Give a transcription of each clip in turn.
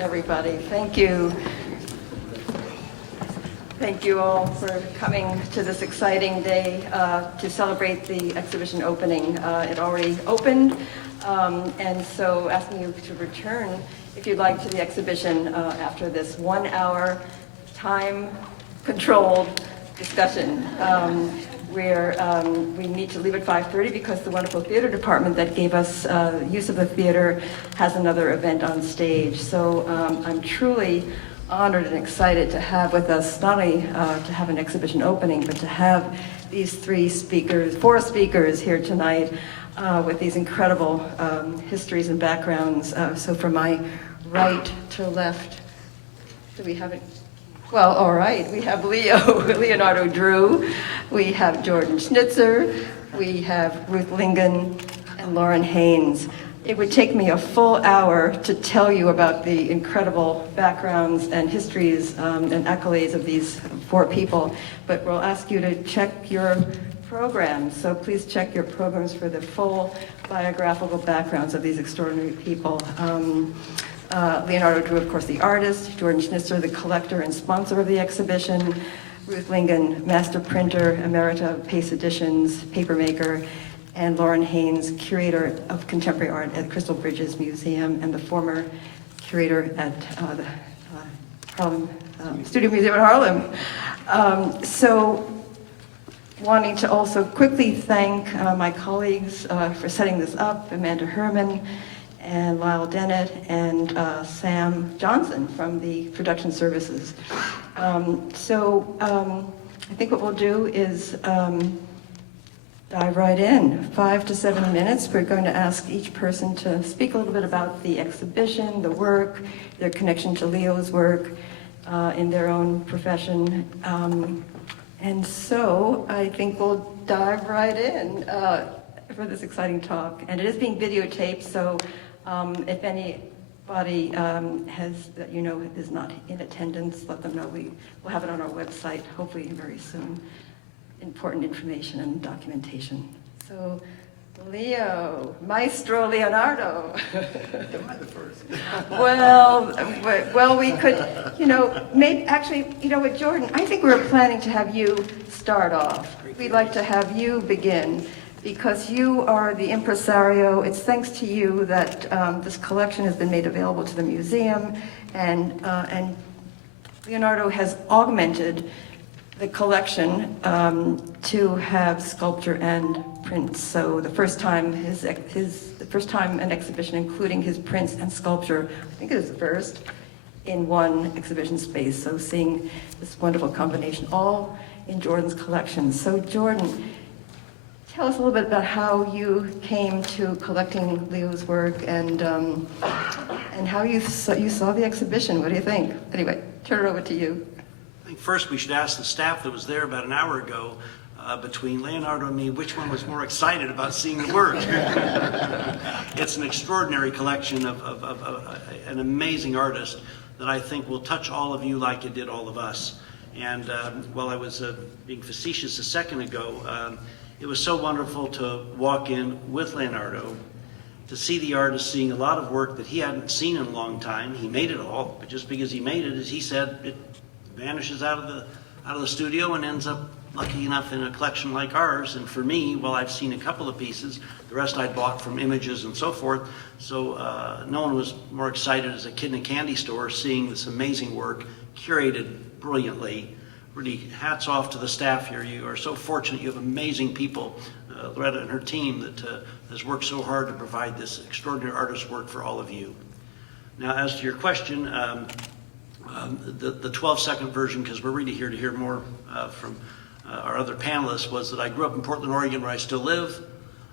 everybody. Thank you. Thank you all for coming to this exciting day to celebrate the exhibition opening. It already opened, and so asking you to return, if you'd like, to the exhibition after this 1 hour time-controlled discussion. Where we need to leave at 5:30 because the wonderful theater department that gave us use of the theater has another event on stage. So I'm truly honored and excited to have with us, not only to have an exhibition opening, but to have these four speakers here tonight with these incredible histories and backgrounds. So from my right to left, do we have it? Well, all right, we have Leonardo Drew, we have Jordan Schnitzer, we have Ruth Lingen, and Lauren Haynes. It would take me a full hour to tell you about the incredible backgrounds and histories and accolades of these four people, but we'll ask you to check your programs. So please check your programs for the full biographical backgrounds of these extraordinary people. Leonardo Drew, of course, the artist, Jordan Schnitzer, the collector and sponsor of the exhibition, Ruth Lingen, master printer, Emerita, Pace Editions, Papermaker, and Lauren Haynes, curator of contemporary art at Crystal Bridges Museum and the former curator at the Harlem Studio Museum in Harlem. So wanting to also quickly thank my colleagues for setting this up, Amanda Herman, and Lyle Dennett, and Sam Johnson from the production services. I think what we'll do is dive right in. 5 to 7 minutes. We're going to ask each person to speak a little bit about the exhibition, the work, their connection to Leo's work in their own profession. And so I think we'll dive right in for this exciting talk. And it is being videotaped, so if anybody that you know is not in attendance, let them know. We'll have it on our website, hopefully very soon. Important information and documentation. So, Leo, Maestro Leonardo. Am I the first? Well, we could, maybe actually, with Jordan, I think we were planning to have you start off. We'd like to have you begin, because you are the impresario. It's thanks to you that this collection has been made available to the museum, and Leonardo has augmented the collection to have sculpture and prints. So the first time an exhibition including his prints and sculpture, I think it is the first, in one exhibition space. So seeing this wonderful combination, all in Jordan's collection. So Jordan, tell us a little bit about how you came to collecting Leo's work and how you saw the exhibition. What do you think? Anyway, turn it over to you. I think first we should ask the staff that was there about an hour ago, between Leonardo and me, which one was more excited about seeing the work. It's an extraordinary collection of an amazing artist that I think will touch all of you like it did all of us. And while I was being facetious a second ago, it was so wonderful to walk in with Leonardo, to see the artist seeing a lot of work that he hadn't seen in a long time. He made it all, but just because he made it, as he said, it vanishes out of the studio and ends up, lucky enough, in a collection like ours. And for me, well, I've seen a couple of pieces. The rest I bought from Images and so forth. So no one was more excited as a kid in a candy store seeing this amazing work curated brilliantly. Really, hats off to the staff here. You are so fortunate. You have amazing people. Loretta and her team that has worked so hard to provide this extraordinary artist work for all of you. Now, as to your question, the 12-second version, because we're really here to hear more from our other panelists, was that I grew up in Portland, Oregon, where I still live.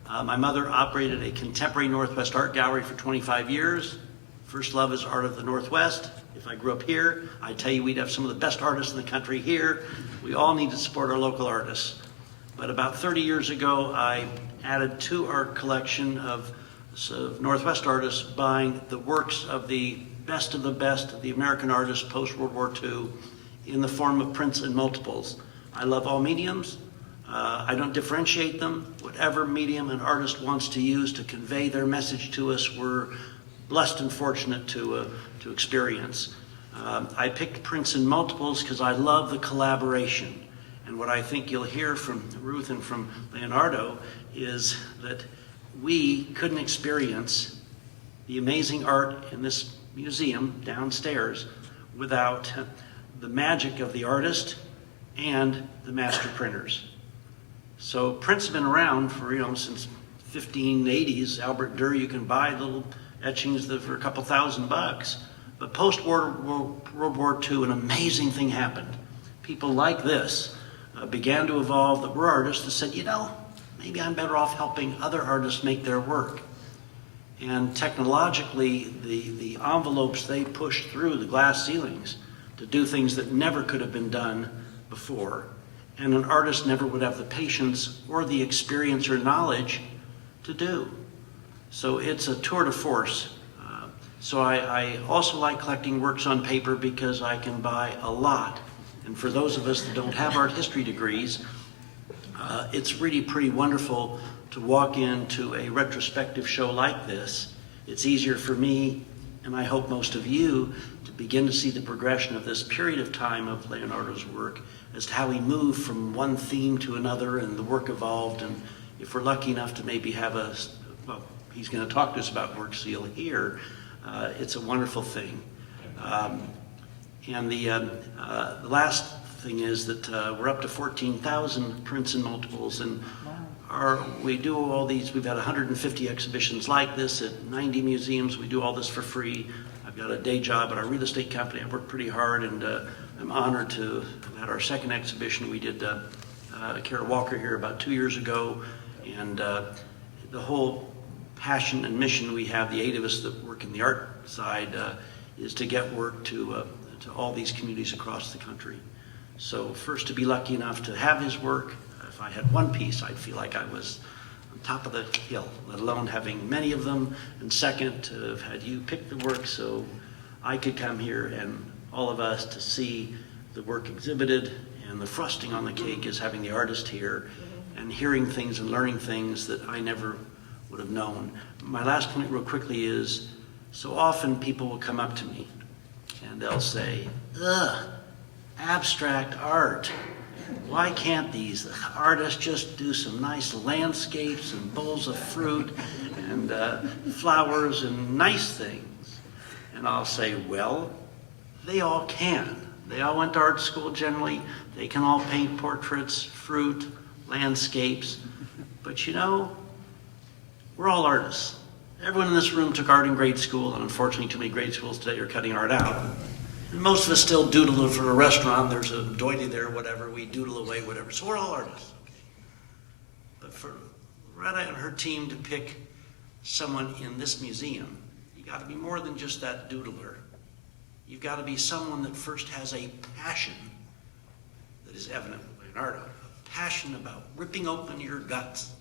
My mother operated a contemporary Northwest art gallery for 25 years. First love is art of the Northwest. If I grew up here, I tell you we'd have some of the best artists in the country here. We all need to support our local artists. But about 30 years ago, I added to our collection of Northwest artists, buying the works of the best of the American artists post-World War II in the form of prints and multiples. I love all mediums. I don't differentiate them. Whatever medium an artist wants to use to convey their message to us, we're blessed and fortunate to experience. I picked prints in multiples because I love the collaboration. And what I think you'll hear from Ruth and from Leonardo is that we couldn't experience the amazing art in this museum downstairs without the magic of the artist and the master printers. So prints have been around for, since 1580s. Albert Durr, you can buy little etchings for a couple $1,000. But post-World War II, an amazing thing happened. People like this began to evolve that were artists that said, maybe I'm better off helping other artists make their work. And technologically, the envelopes they pushed through the glass ceilings to do things that never could have been done before. And an artist never would have the patience or the experience or knowledge to do. So it's a tour de force. So I also like collecting works on paper because I can buy a lot. And for those of us that don't have art history degrees, it's really pretty wonderful to walk into a retrospective show like this. It's easier for me, and I hope most of you, to begin to see the progression of this period of time of Leonardo's work as to how he moved from one theme to another and the work evolved. And if we're lucky enough to maybe have he's going to talk to us about work seal here, it's a wonderful thing. And the last thing is that we're up to 14,000 prints and multiples, and we do all these. We've had 150 exhibitions like this at 90 museums. We do all this for free. I've got a day job at our real estate company. I work pretty hard, and I'm honored to have had our second exhibition. We did Kara Walker here about 2 years ago, and the whole passion and mission we have, the 8 of us that work in the art side, is to get work to all these communities across the country. So first, to be lucky enough to have his work. If I had one piece, I'd feel like I was on top of the hill, let alone having many of them. And second, to have had you pick the work so I could come here and all of us to see the work exhibited. And the frosting on the cake is having the artist here and hearing things and learning things that I never would have known. My last point real quickly is, so often people will come up to me and they'll say, ugh, abstract art. Why can't these artists just do some nice landscapes and bowls of fruit and flowers and nice things? And I'll say, well, they all can. They all went to art school generally. They can all paint portraits, fruit, landscapes. But we're all artists. Everyone in this room took art in grade school, and unfortunately too many grade schools today are cutting art out. And most of us still doodle for a restaurant. There's a doily there, whatever. We doodle away, whatever. So we're all artists. Okay? But for Loretta and her team to pick someone in this museum, you got to be more than just that doodler. You've got to be someone that first has a passion that is evident with Leonardo. A passion about ripping open your guts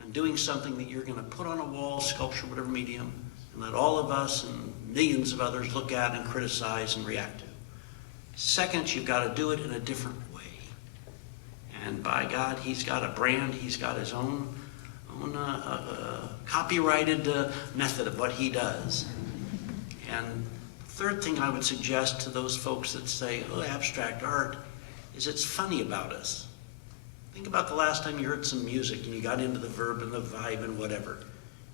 and doing something that you're going to put on a wall, sculpture, whatever medium, and let all of us and millions of others look at and criticize and react to. Second, you've got to do it in a different way. And by God, he's got a brand, he's got his own copyrighted method of what he does. And the third thing I would suggest to those folks that say, oh, abstract art, is it's funny about us. Think about the last time you heard some music and you got into the verb and the vibe and whatever.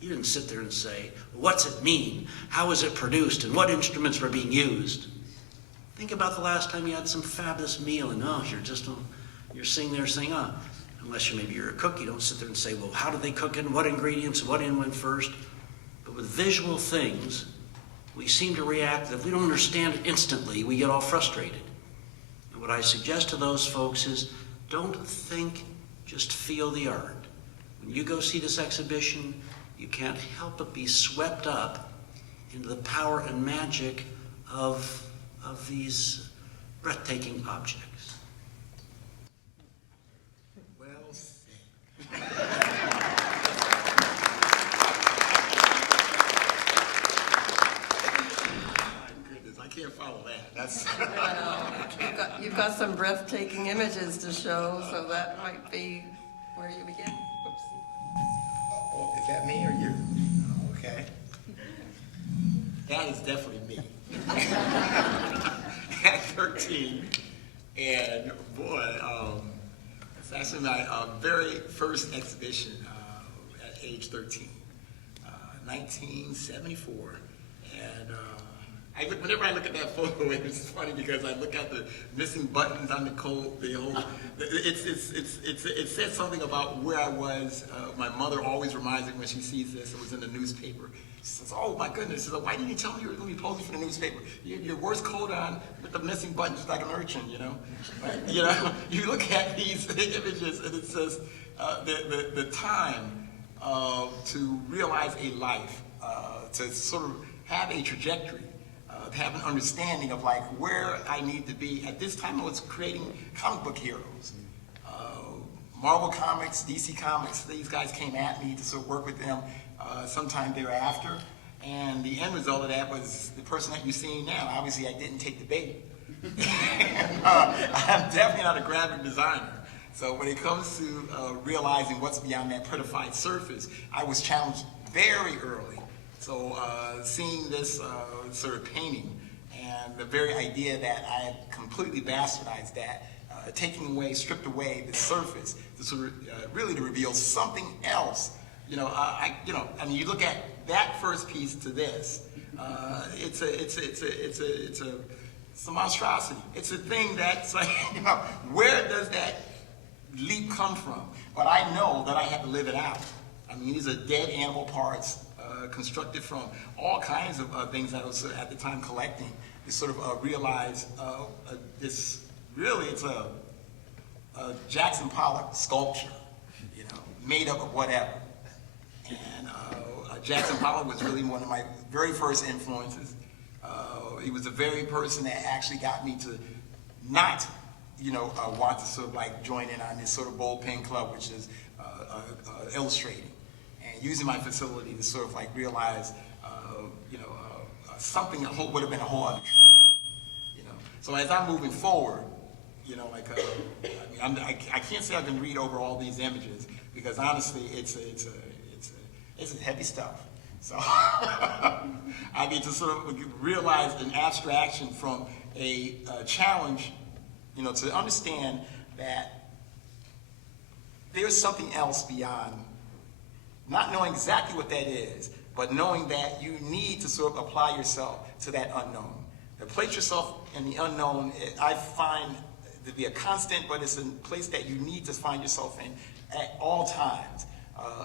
You didn't sit there and say, what's it mean? How is it produced? And what instruments were being used? Think about the last time you had some fabulous meal and you're sitting there saying, unless maybe you're a cook, you don't sit there and say, well, how did they cook it? What ingredients? What in went first? But with visual things, we seem to react that if we don't understand it instantly, we get all frustrated. And what I suggest to those folks is, don't think, just feel the art. When you go see this exhibition, you can't help but be swept up into the power and magic of these breathtaking objects. Well said. My goodness, I can't follow that. That's You've got some breathtaking images to show, so that might be where you begin. Oh, is that me or you? Okay. that is definitely me. At 13, and boy, it's actually my very first exhibition at age 13, 1974, and whenever I look at that photo, it's funny because I look at the missing buttons on the coat, it says something about where I was. My mother always reminds me when she sees this, it was in the newspaper. She says, oh my goodness, she says, why didn't you tell me you were going to be posing for the newspaper? You had your worst coat on with the missing buttons like an urchin, you know? But, you know, you look at these images and it says the time to realize a life, to sort of have a trajectory, have an understanding of like where I need to be. At this time I was creating comic book heroes. Marvel Comics, DC Comics, these guys came at me to sort of work with them sometime thereafter. And the end result of that was the person that you're seeing now. Obviously I didn't take the bait. I'm definitely not a graphic designer. So when it comes to realizing what's beyond that prettified surface, I was challenged very early. So seeing this sort of painting and the very idea that I had completely bastardized that, stripped away the surface to sort of really to reveal something else. You know, I mean, you look at that first piece to this. It's a monstrosity. It's a thing that's like, you know, where does that leap come from? But I know that I have to live it out. I mean, these are dead animal parts. Constructed from all kinds of things that I was at the time collecting to sort of realize this really, it's a Jackson Pollock sculpture, you know, made up of whatever. And Jackson Pollock was really one of my very first influences. He was the very person that actually got me to not, you know, want to sort of like join in on this sort of bold pen club, which is illustrating. Using my facility to sort of like realize, something would have been a whole other trajectory, you know. So as I'm moving forward, you know, like I can't say I can read over all these images because honestly, it's heavy stuff. So I need to sort of realize an abstraction from a challenge, you know, to understand that there's something else beyond. Not knowing exactly what that is, but knowing that you need to sort of apply yourself to that unknown. To place yourself in the unknown, I find to be a constant, but it's a place that you need to find yourself in at all times.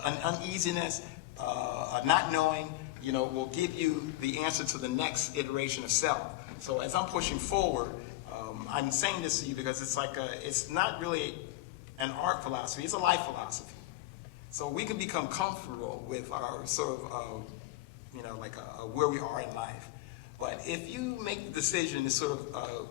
An uneasiness, not knowing, you know, will give you the answer to the next iteration of self. So as I'm pushing forward, I'm saying this to you because it's like it's not really an art philosophy, it's a life philosophy. So we can become comfortable with our sort of, you know, like where we are in life. But if you make the decision to sort of,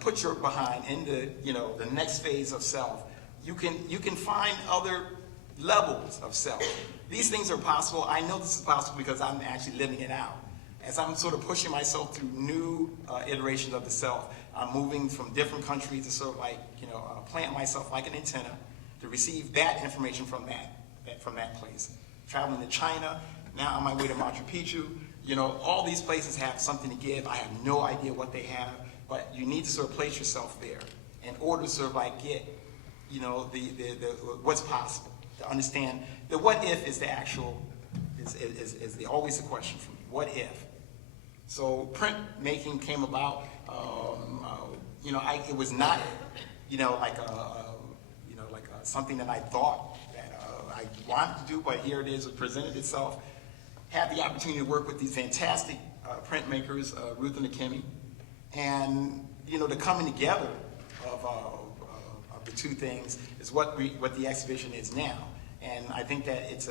put your behind into, you know, the next phase of self, you can find other levels of self. These things are possible. I know this is possible because I'm actually living it out. As I'm sort of pushing myself through new iterations of the self, I'm moving from different countries to sort of like, you know, plant myself like an antenna to receive that information from that place. Traveling to China, now on my way to Machu Picchu, you know, all these places have something to give. I have no idea what they have, but you need to sort of place yourself there in order to sort of like get, you know, the what's possible. To understand the what if is the actual, is always the question for me. What if? So print making came about, you know, it was not, you know, like something that I thought that I wanted to do, but here it is, it presented itself. Had the opportunity to work with these fantastic printmakers, Ruth and Kimmy, and, you know, the coming together of the two things is what the exhibition is now. And I think that it's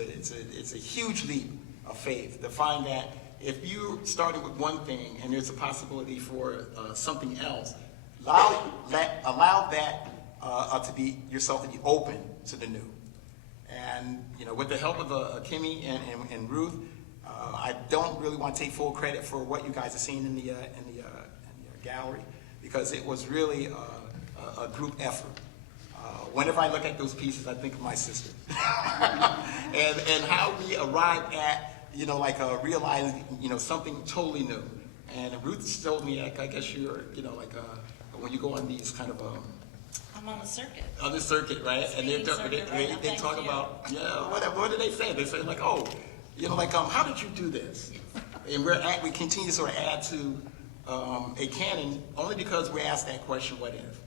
a huge leap of faith to find that if you started with one thing and there's a possibility for something else, allow that to be yourself to be open to the new. And, you know, with the help of Kimmy and Ruth, I don't really want to take full credit for what you guys are seeing in the gallery, because it was really a group effort. Whenever I look at those pieces, I think of my sister. and how we arrived at realizing, something totally new. And Ruth told me, I guess you're, when you go on these kind of, I'm on the circuit. on the circuit, right? And Speaking circuit right now, they thank talk you. about, what do they say? They say like, oh, how did you do this? And we continue to sort of add to a canon only because we asked that question, what if?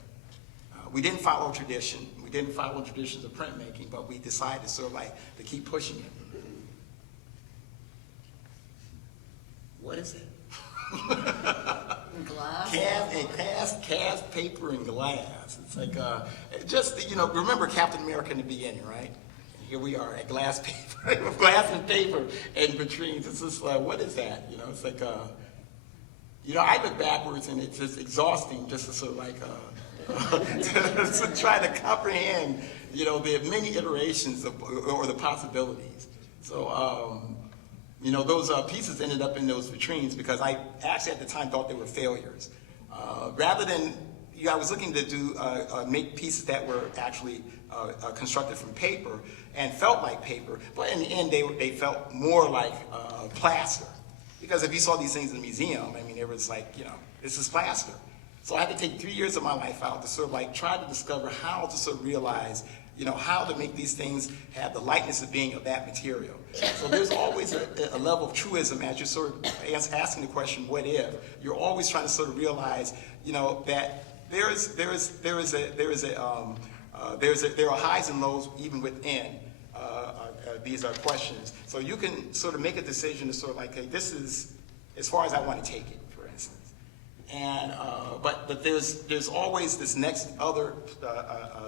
We didn't follow tradition. We didn't follow traditions of printmaking, but we decided to keep pushing it. What is it? Glass. Cast paper and glass. It's like, remember Captain America in the beginning, right? And here we are at glass paper, with glass and paper and vitrines. It's just like, what is that? It's like, I look backwards and it's just exhausting just to sort of to try to comprehend, the many iterations or the possibilities. So, those pieces ended up in those vitrines because I actually at the time thought they were failures. Rather than, I was looking to do make pieces that were actually constructed from paper and felt like paper, but in the end they felt more like plaster. Because if you saw these things in the museum, it was like, this is plaster. So I had to take 3 years of my life out to sort of try to discover how to sort of realize, how to make these things have the likeness of being of that material. So there's always a level of truism as you're sort of asking the question, what if? You're always trying to sort of realize, that there are highs and lows even within these questions. So you can sort of make a decision to sort of hey, this is as far as I want to take it, for instance. And but there's always this next other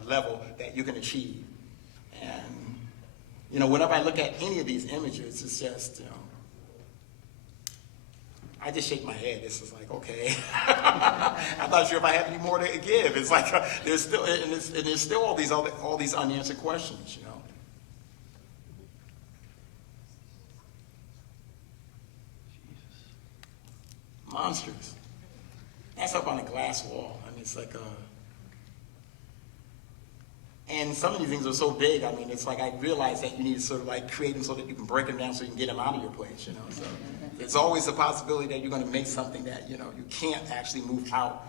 level that you can achieve. And whenever I look at any of these images, it's just I just shake my head. It's just like, okay, I'm not sure if I have any more to give. It's like there's still all these unanswered questions. Monsters. That's up on a glass wall. It's like and some of these things are so big. It's like I realized that you need to sort of create them so that you can break them down so you can get them out of your place. So there's always a possibility that you're going to make something that you can't actually move out.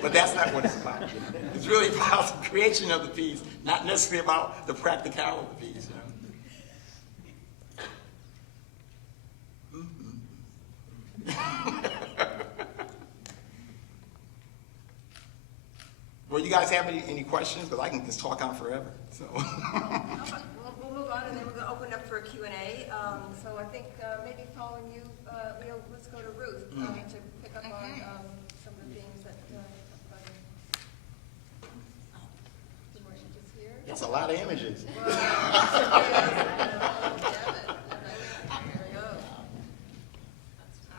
But that's not what it's about. It's really about the creation of the piece, not necessarily about the practicality of the piece. Well, you guys have any questions? Because I can just talk on forever. So. We'll move on, and then we're going to open up for a Q&A. So I think maybe following you, Leo, let's go to Ruth to pick up on some of the themes that were she just here? That's a lot of images. Well, there we go.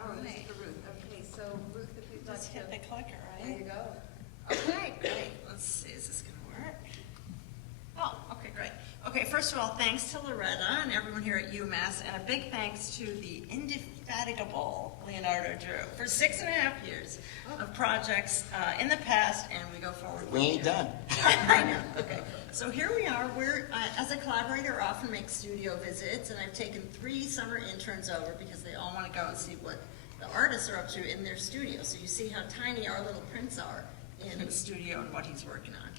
Oh, this is for Ruth. Okay, so Ruth, if you'd like Just to. hit the clicker, There right? you go. Okay, great. Let's see, is this gonna work? Oh, okay, great. Okay, first of all, thanks to Loretta and everyone here at UMass, and a big thanks to the indefatigable Leonardo Drew for 6.5 years of projects in the past, and we go forward. We ain't done. I know, okay. So here we are. We're, as a collaborator, often make studio visits, and I've taken 3 summer interns over because they all want to go and see what the artists are up to in their studio. So you see how tiny our little prints are in the studio and what he's working on.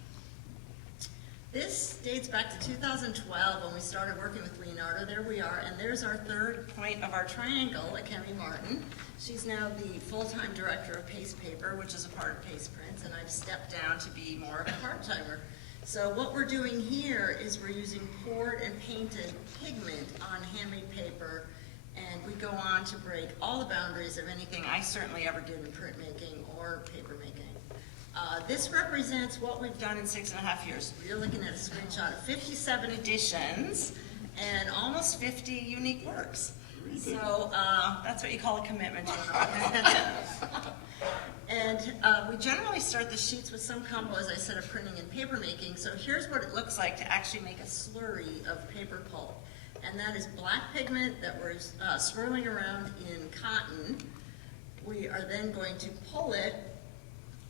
This dates back to 2012 when we started working with Leonardo. There we are, and there's our third point of our triangle, Akemi Martin. She's now the full-time director of Paste Paper, which is a part of Paste Prints, and I've stepped down to be more of a part-timer. So what we're doing here is we're using poured and painted pigment on handmade paper, and we go on to break all the boundaries of anything I certainly ever did in printmaking or paper making. This represents what we've done in 6.5 years. You're looking at a screenshot of 57 editions and almost 50 unique works. So that's what you call a commitment. And we generally start the sheets with some combo, as I said, of printing and paper making. So here's what it looks like to actually make a slurry of paper pulp. And that is black pigment that we're swirling around in cotton. We are then going to pull it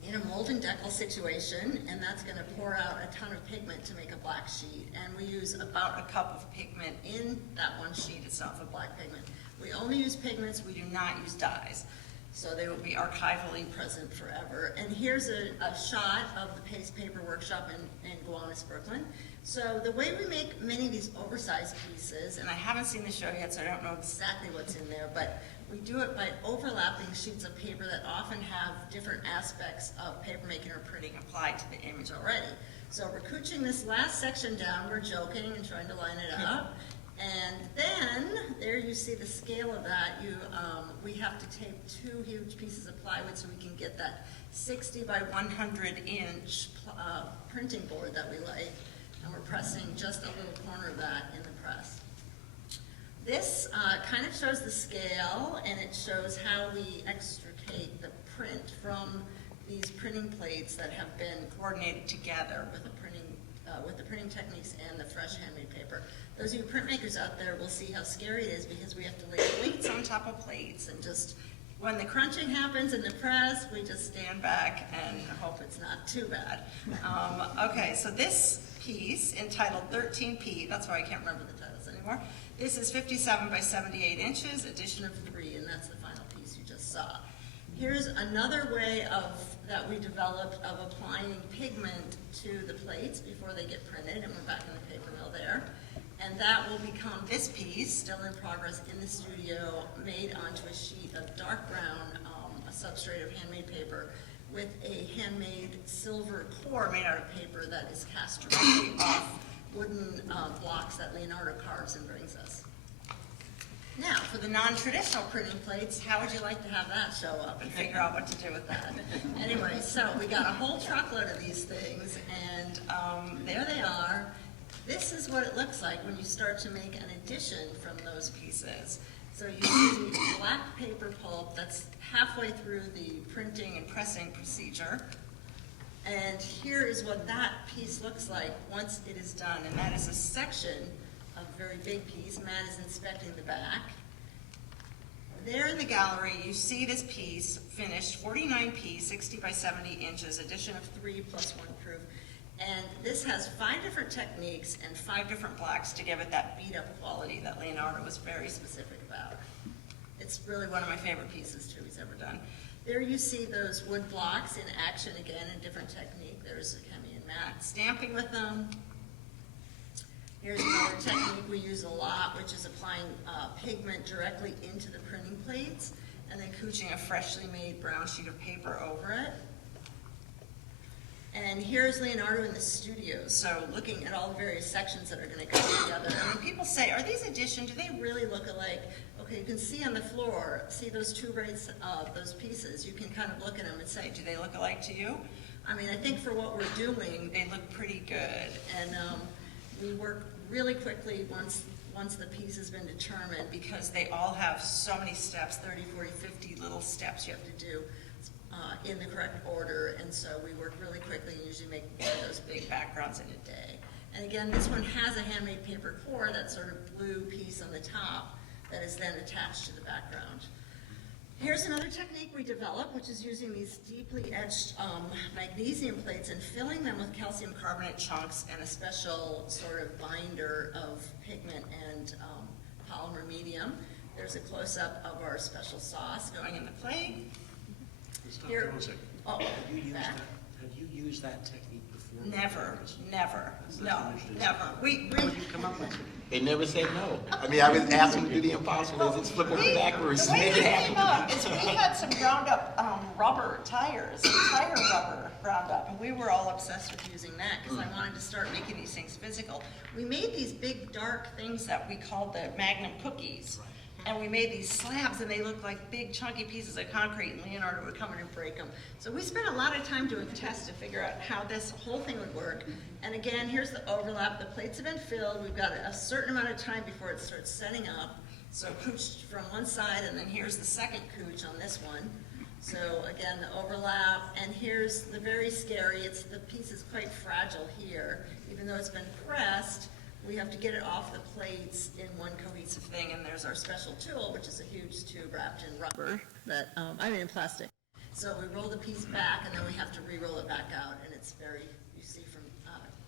in a molding decal situation, and that's going to pour out a ton of pigment to make a black sheet. And we use about a cup of pigment in that one sheet itself of black pigment. We only use pigments, we do not use dyes. So they will be archivally present forever. And here's a shot of the Paste Paper Workshop in Gowanus, Brooklyn. So the way we make many of these oversized pieces, and I haven't seen the show yet, so I don't know exactly what's in there, but we do it by overlapping sheets of paper that often have different aspects of papermaking or printing applied to the image already. So we're cooching this last section down, we're joking and trying to line it up. And then, there you see the scale of that. We have to tape 2 huge pieces of plywood so we can get that 60 by 100 inch printing board that we like. And we're pressing just a little corner of that in the press. This kind of shows the scale, and it shows how we extricate the print from these printing plates that have been coordinated together with the printing techniques and the fresh handmade paper. Those of you printmakers out there will see how scary it is because we have to lay plates on top of plates, and just when the crunching happens in the press, we just stand back and hope it's not too bad. Okay, so this piece entitled 13P, that's why I can't remember the titles anymore. This is 57 by 78 inches, addition of 3, and that's the final piece you just saw. Here's another way that we developed of applying pigment to the plates before they get printed, and we're back in the paper mill there. And that will become this piece, still in progress in the studio, made onto a sheet of dark brown, a substrate of handmade paper, with a handmade silver core made out of paper that is cast directly off wooden blocks that Leonardo carves and brings us. Now, for the non-traditional printing plates, how would you like to have that show up and figure out what to do with that? Anyway, so we got a whole truckload of these things, and there they are. This is what it looks like when you start to make an addition from those pieces. So you see black paper pulp that's halfway through the printing and pressing procedure. And here is what that piece looks like once it is done. And that is a section, a very big piece. Matt is inspecting the back. There in the gallery, you see this piece finished, 49P, 60 by 70 inches, addition of 3 plus 1 proof. And this has 5 different techniques and 5 different blacks to give it that beat-up quality that Leonardo was very specific about. It's really one of my favorite pieces, too, he's ever done. There you see those wood blocks in action again, a different technique. There's Kemi and Matt stamping with them. Here's another technique we use a lot, which is applying pigment directly into the printing plates and then couching a freshly made brown sheet of paper over it. And here's Leonardo in the studio, so looking at all the various sections that are going to come together. And when people say, are these addition, do they really look alike? Okay, you can see on the floor, see those 2 rates of those pieces. You can kind of look at them and say, do they look alike to you? I mean, I think for what we're doing, they look pretty good. And we work really quickly once the piece has been determined, because they all have so many steps, 30, 40, 50 little steps you have to do in the correct order, and so we work really quickly and usually make one of those big backgrounds in a day. And again, this one has a handmade paper core, that sort of blue piece on the top that is then attached to the background. Here's another technique we developed, which is using these deeply etched magnesium plates and filling them with calcium carbonate chunks and a special sort of binder of pigment and polymer medium. There's a close-up of our special sauce going in the plate. Stop Here. for 1 second. Oh, Have you used that technique before? never. That's No, unusual. never. How did you come up with it? They never say no. I mean, I was asking them to do the impossible, just flip over backwards, The way make this it came happen. up is we had some ground up rubber tires, tire rubber ground up, and we were all obsessed with using that because I wanted to start making these things physical. We made these big dark things that we called the Magnum cookies. And we made these slabs, and they looked like big chunky pieces of concrete, and Leonardo would come in and break them. So we spent a lot of time doing tests to figure out how this whole thing would work. And again, here's the overlap. The plates have been filled. We've got a certain amount of time before it starts setting up. So cooched from one side, and then here's the second cooch on this one. So again, the overlap, and here's the very scary, the piece is quite fragile here. Even though it's been pressed, we have to get it off the plates in one cohesive thing, and there's our special tool, which is a huge tube wrapped in rubber, in plastic. So we roll the piece back, and then we have to re-roll it back out, and it's very, you see from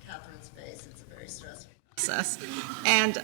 Catherine's face, it's a very stressful. process. And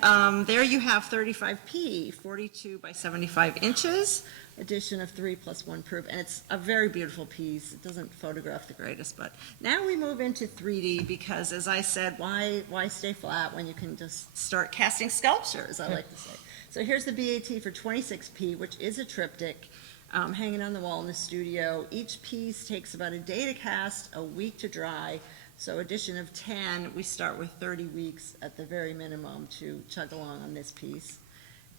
there you have 35P, 42 by 75 inches, edition of 3+1 proof, and it's a very beautiful piece. It doesn't photograph the greatest, but now we move into 3D because, as I said, why stay flat when you can just start casting sculptures, I like to say. So here's the BAT for 26P, which is a triptych hanging on the wall in the studio. Each piece takes about a day to cast, a week to dry. So edition of 10, we start with 30 weeks at the very minimum to chug along on this piece.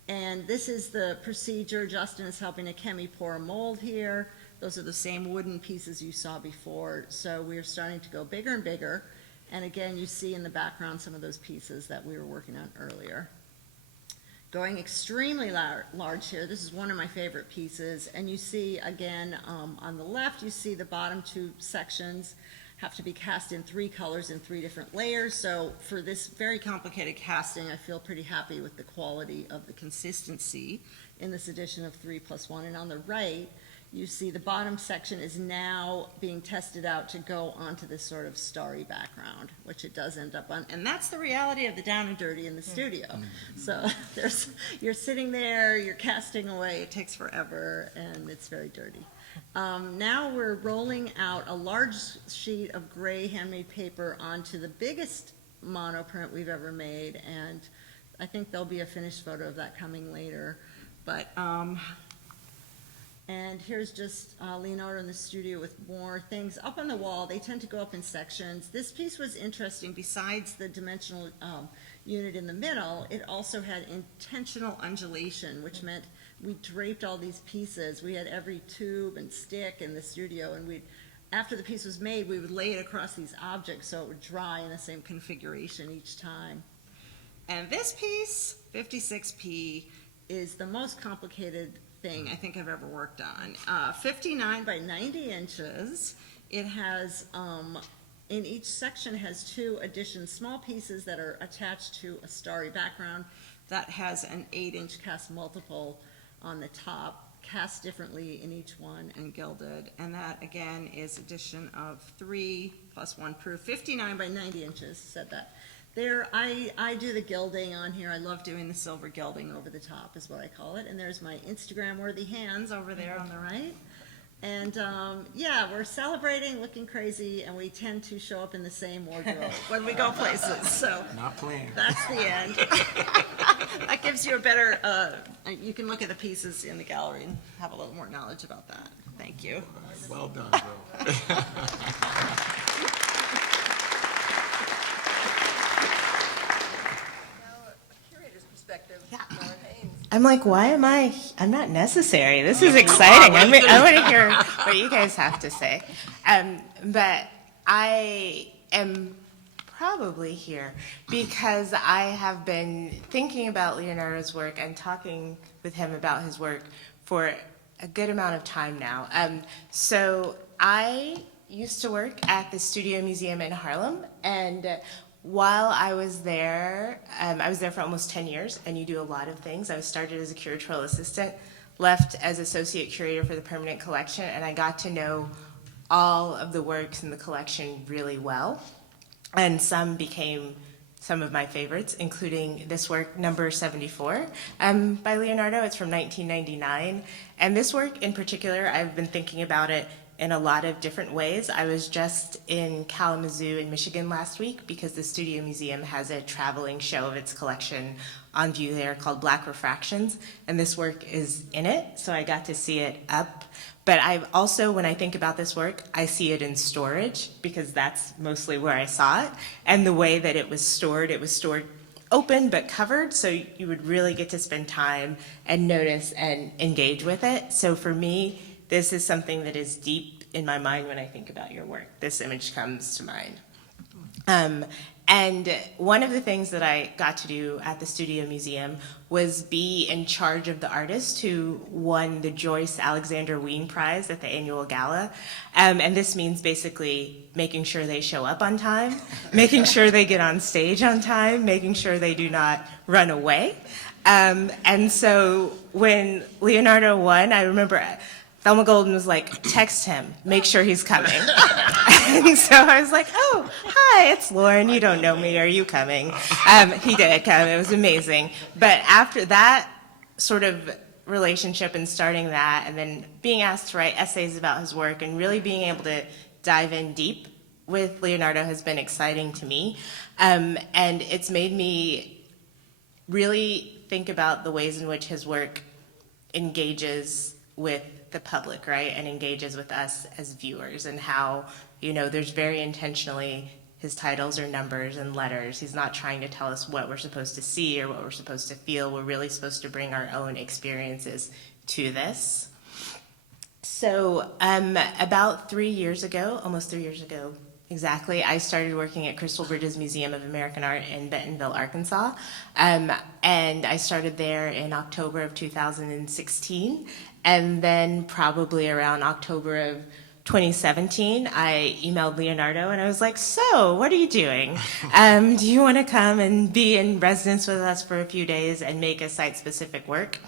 And this is the procedure. Justin is helping a chemi pour a mold here. Those are the same wooden pieces you saw before. So we're starting to go bigger and bigger. And again, you see in the background some of those pieces that we were working on earlier. Going extremely large here. This is one of my favorite pieces. And you see, again, on the left, you see the bottom two sections have to be cast in 3 colors in 3 different layers. So for this very complicated casting, I feel pretty happy with the quality of the consistency in this edition of 3+1. And on the right, you see the bottom section is now being tested out to go onto this sort of starry background, which it does end up on. And that's the reality of the down and dirty in the studio. So you're sitting there, you're casting away, it takes forever, and it's very dirty. Now we're rolling out a large sheet of gray handmade paper onto the biggest monoprint we've ever made, and I think there'll be a finished photo of that coming later. But and here's just Leonardo in the studio with more things up on the wall. They tend to go up in sections. This piece was interesting. Besides the dimensional unit in the middle, it also had intentional undulation, which meant we draped all these pieces. We had every tube and stick in the studio, and after the piece was made, we would lay it across these objects so it would dry in the same configuration each time. And this piece, 56P, is the most complicated thing I think I've ever worked on. 59 by 90 inches. It has, in each section has 2 small pieces that are attached to a starry background that has an 8-inch cast multiple on the top, cast differently in each one and gilded. And that, again, is edition of 3+1 proof, 59 by 90 inches, said that. There, I do the gilding on here. I love doing the silver gilding over the top is what I call it. And there's my Instagram-worthy hands over there on the right. And yeah, we're celebrating, looking crazy, and we tend to show up in the same wardrobe when we go places. So Not playing. that's the end. That gives you a better, you can look at the pieces in the gallery and have a little more knowledge about that. Thank you. Well done, bro. Haynes. I'm like, why am I'm not necessary. This is exciting. I want to hear what you guys have to say. But I am probably here because I have been thinking about Leonardo's work and talking with him about his work for a good amount of time now. So I used to work at the Studio Museum in Harlem, and while I was there for almost 10 years, and you do a lot of things. I started as a curatorial assistant, left as associate curator for the permanent collection, and I got to know all of the works in the collection really well. And some became some of my favorites, including this work, number 74, by Leonardo. It's from 1999. And this work in particular, I've been thinking about it in a lot of different ways. I was just in Kalamazoo in Michigan last week because the Studio Museum has a traveling show of its collection on view there called Black Refractions, and this work is in it, so I got to see it up. But I've also, when I think about this work, I see it in storage because that's mostly where I saw it, and the way that it was stored open but covered, so you would really get to spend time and notice and engage with it. So for me, this is something that is deep in my mind when I think about your work. This image comes to mind. And one of the things that I got to do at the Studio Museum was be in charge of the artist who won the Joyce Alexander Wien Prize at the annual gala. And this means basically making sure they show up on time, making sure they get on stage on time, making sure they do not run away. And so when Leonardo won, I remember Thelma Golden was like, text him, make sure he's coming. And so I was like, oh, hi, it's Lauren. You don't know me. Are you coming? He did come. It was amazing. But after that sort of relationship and starting that, and then being asked to write essays about his work and really being able to dive in deep with Leonardo has been exciting to me. And it's made me really think about the ways in which his work engages with the public, right, and engages with us as viewers, and how, you know, there's very intentionally, his titles are numbers and letters. He's not trying to tell us what we're supposed to see or what we're supposed to feel. We're really supposed to bring our own experiences to this. So about 3 years ago, almost 3 years ago exactly, I started working at Crystal Bridges Museum of American Art in Bentonville, Arkansas. And I started there in October of 2016. And then probably around October of 2017, I emailed Leonardo and I was like, so what are you doing? Do you want to come and be in residence with us for a few days and make a site-specific work?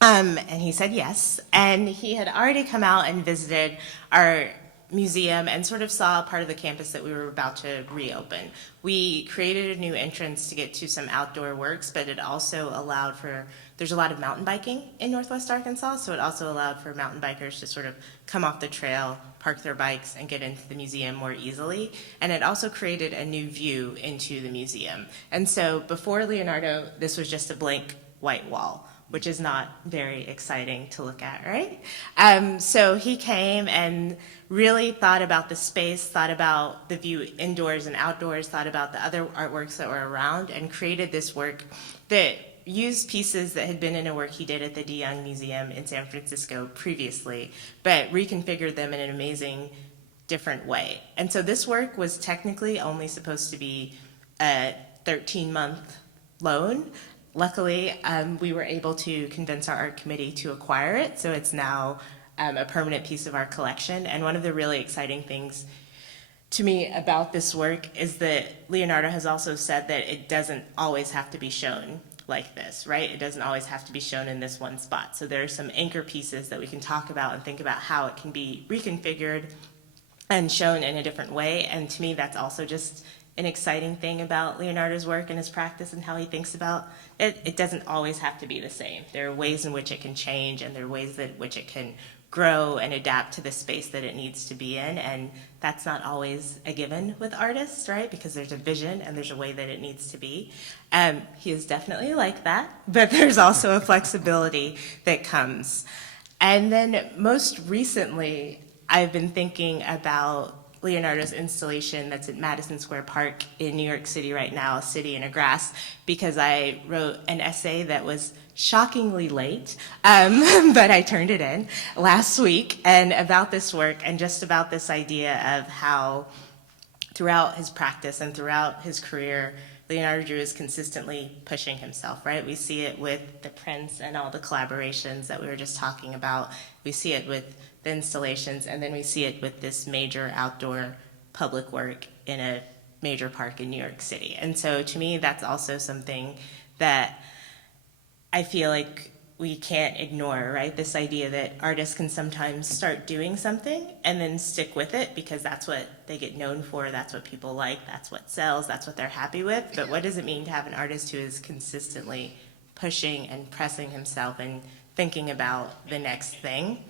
And he said yes. And he had already come out and visited our museum and sort of saw part of the campus that we were about to reopen. We created a new entrance to get to some outdoor works, but it also allowed for, there's a lot of mountain biking in Northwest Arkansas, so it also allowed for mountain bikers to sort of come off the trail, park their bikes, and get into the museum more easily. And it also created a new view into the museum. And so before Leonardo, this was just a blank white wall, which is not very exciting to look at, right? So he came and really thought about the space, thought about the view indoors and outdoors, thought about the other artworks that were around, and created this work that used pieces that had been in a work he did at the DeYoung Museum in San Francisco previously, but reconfigured them in an amazing, different way. And so this work was technically only supposed to be a 13-month loan. Luckily, we were able to convince our art committee to acquire it, so it's now a permanent piece of our collection. And one of the really exciting things to me about this work is that Leonardo has also said that it doesn't always have to be shown like this, right? It doesn't always have to be shown in this one spot. So there are some anchor pieces that we can talk about and think about how it can be reconfigured and shown in a different way. And to me, that's also just an exciting thing about Leonardo's work and his practice and how he thinks about it. It doesn't always have to be the same. There are ways in which it can change, and there are ways in which it can grow and adapt to the space that it needs to be in. And that's not always a given with artists, right? Because there's a vision and there's a way that it needs to be. He is definitely like that, but there's also a flexibility that comes. And then most recently, I've been thinking about Leonardo's installation that's at Madison Square Park in New York City right now, A City in a Grass, because I wrote an essay that was shockingly late, but I turned it in last week, and about this work and just about this idea of how throughout his practice and throughout his career, Leonardo Drew is consistently pushing himself, right? We see it with the prints and all the collaborations that we were just talking about. We see it with the installations, and then we see it with this major outdoor public work in a major park in New York City. And so to me, that's also something that I feel like we can't ignore, right? This idea that artists can sometimes start doing something and then stick with it because that's what they get known for, that's what people like, that's what sells, that's what they're happy with. But what does it mean to have an artist who is consistently pushing and pressing himself and thinking about the next thing?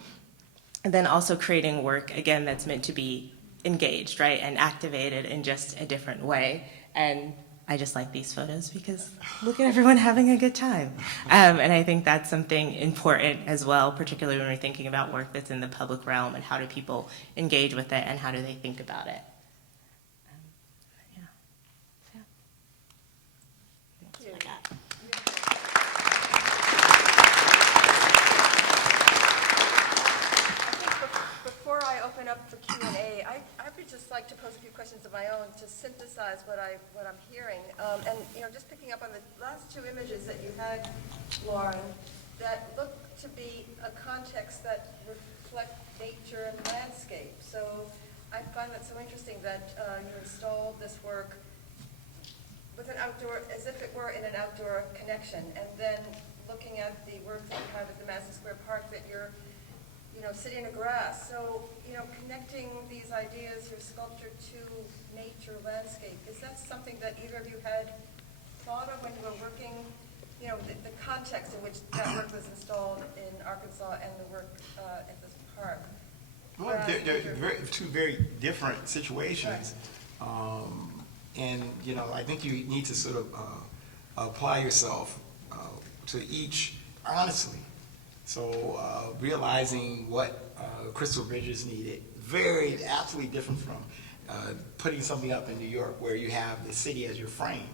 And then also creating work, again, that's meant to be engaged, right? And activated in just a different way. And I just like these photos because look at everyone having a good time. And I think that's something important as well, particularly when we're thinking about work that's in the public realm and how do people engage with it and how do they think about it. That's what I got. Before I open up for Q&A, I would just like to pose a few questions of my own to synthesize what I'm hearing. And just picking up on the last two images that you had, Lauren, that look to be a context that reflect nature and landscape. So I find that so interesting that you installed this work with an outdoor, as if it were in an outdoor connection, and then looking at the work that you have at the Madison Square Park, that you're city in the grass. So, connecting these ideas, your sculpture to nature, landscape, is that something that either of you had thought of when you were working, the context in which that work was installed in Arkansas and the work at this park? Well, they're two very different situations. And, I think you need to sort of apply yourself to each honestly. So realizing what Crystal Bridges needed, absolutely different from putting something up in New York where you have the city as your frame.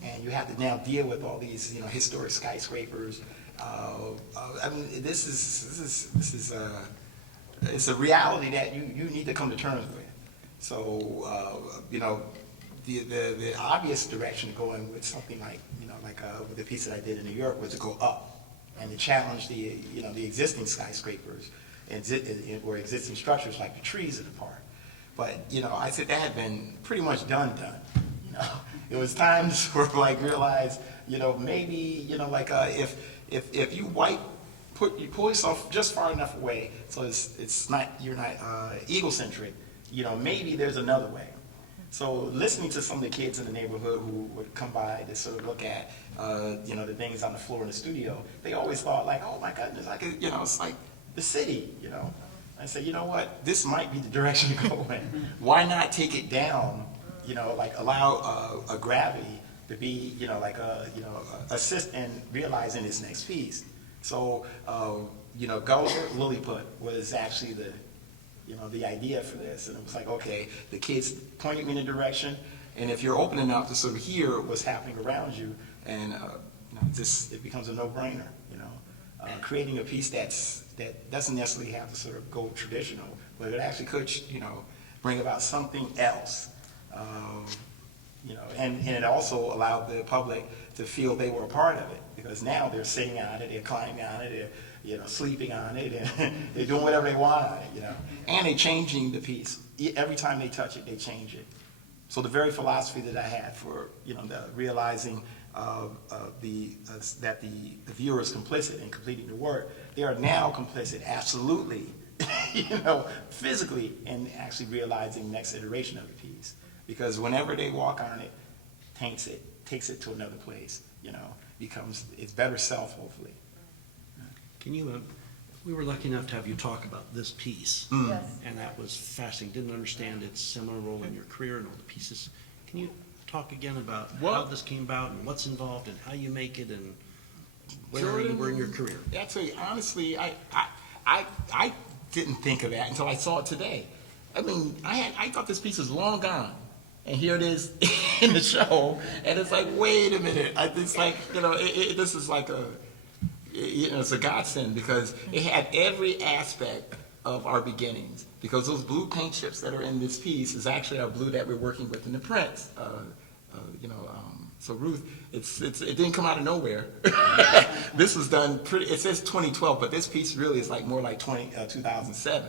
And you have to now deal with all these, historic skyscrapers. I mean, this is it's a reality that you need to come to terms with. So, the obvious direction going with something like, with the piece that I did in New York was to go up and to challenge the existing skyscrapers or existing structures like the trees in the park. But, I said that had been pretty much done. It was times where realize, maybe, if you pull yourself just far enough away so you're not egocentric, maybe there's another way. So listening to some of the kids in the neighborhood who would come by to sort of look at, the things on the floor in the studio, they always thought oh my goodness, it's like the city, I said, you know what, this might be the direction to go in. Why not take it down, allow a gravity to be, assist in realizing this next piece. So, Gulliver Lilliput was actually the idea for this. And it was okay, the kids pointed me in a direction, and if you're open enough to sort of hear what's happening around you, and it becomes a no-brainer, creating a piece that doesn't necessarily have to sort of go traditional, but it actually could, bring about something else. And it also allowed the public to feel they were a part of it, because now they're sitting on it, they're climbing on it, they're sleeping on it, and they're doing whatever they want on it, And they're changing the piece. Every time they touch it, they change it. So the very philosophy that I had for, the realizing that the viewer is complicit in completing the work, they are now complicit, absolutely, physically, in actually realizing the next iteration of the piece. Because whenever they walk on it, taints it, takes it to another place, becomes its better self, hopefully. Can you, we were lucky enough to have you talk about this piece. Yes. And that was fascinating. Didn't understand its seminal role in your career and all the pieces. Can you talk again about how this came about and what's involved and how you make it and where you were in your career? Actually, honestly, I didn't think of that until I saw it today. I mean, I thought this piece was long gone. And here it is in the show, and it's wait a minute. It's this is it's a godsend, because it had every aspect of our beginnings. Because those blue paint chips that are in this piece is actually our blue that we're working with in the prints. So Ruth, it didn't come out of nowhere. This was done it says 2012, but this piece really is more like 2007,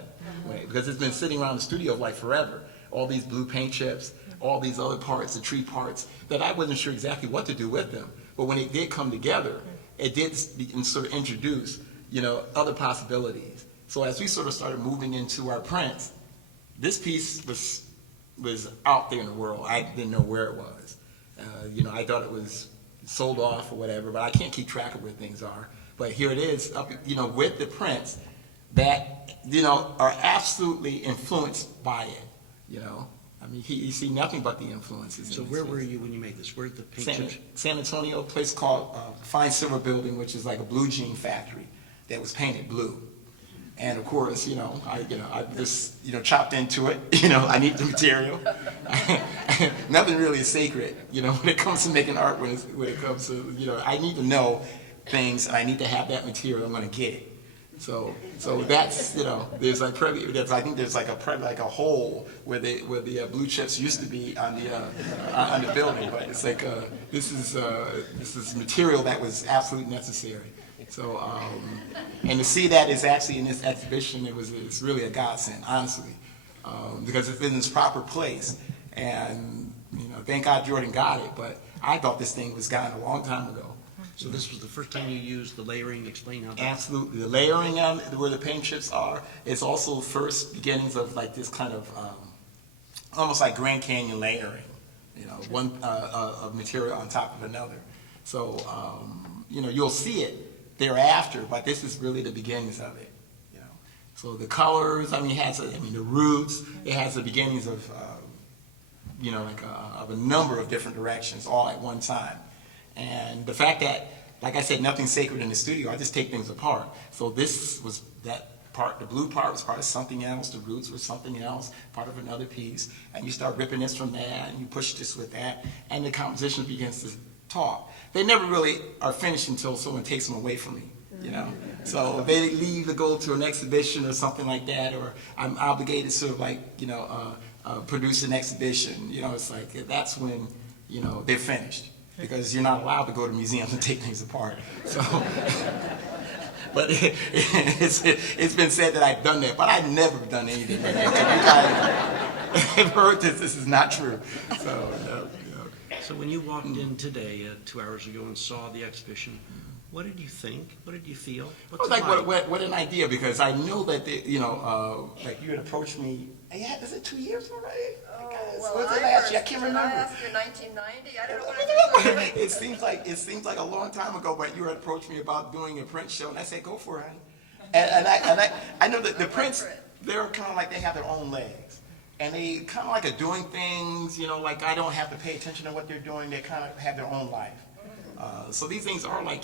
because it's been sitting around the studio forever. All these blue paint chips, all these other parts, the tree parts, that I wasn't sure exactly what to do with them. But when it did come together, it did sort of introduce, other possibilities. So as we sort of started moving into our prints, this piece was out there in the world. I didn't know where it was. I thought it was sold off or whatever, but I can't keep track of where things are. But here it is, up, with the prints that, are absolutely influenced by it, I mean, you see nothing but the influences. So where were you when you made this? Where did the paint chips? San Antonio, a place called Fine Silver Building, which is like a blue jean factory that was painted blue. And of course, I just, chopped into it. I need the material. Nothing really is sacred, when it comes to making art. When it comes to, I need to know things, and I need to have that material. I'm going to get it. So that's, there's I think there's a hole where the blue chips used to be on the building, but it's this is material that was absolutely necessary. So and to see that is actually in this exhibition, it's really a godsend, honestly, because it's in its proper place, and thank God Jordan got it, but I thought this thing was gone a long time ago. So this was the first time you used the layering, explain how that. Absolutely. The layering on where the paint chips are is also first beginnings of like this kind of almost like Grand Canyon layering, one of material on top of another. So, you'll see it thereafter, but this is really the beginnings of it. So the colors, it has, the roots, it has the beginnings of, of a number of different directions all at one time. And the fact that, like I said, nothing's sacred in the studio, I just take things apart. So this was that part, the blue part was part of something else, the roots was something else, part of another piece, and you start ripping this from that, and you push this with that, and the composition begins to talk. They never really are finished until someone takes them away from me. So they leave to go to an exhibition or something like that, or I'm obligated sort of like, produce an exhibition. It's like, that's when, they're finished, because you're not allowed to go to museums and take things apart. So, but it's been said that I've done that, but I've never done anything like that. You guys have heard this is not true. So when you walked in today, 2 hours ago, and saw the exhibition, what did you think? What did you feel? What's it like? What an idea, because I know that, like you had approached me, is it 2 years already? Well, was it last year? I can't remember. Did I ask you in 1990? I don't know what I did. It seems like a long time ago, but you had approached me about doing a print show, and I said, go for it, honey. And I know that the prints, they're kind of like they have their own legs. And they kind of like are doing things, like I don't have to pay attention to what they're doing. They kind of have their own life. So these things are like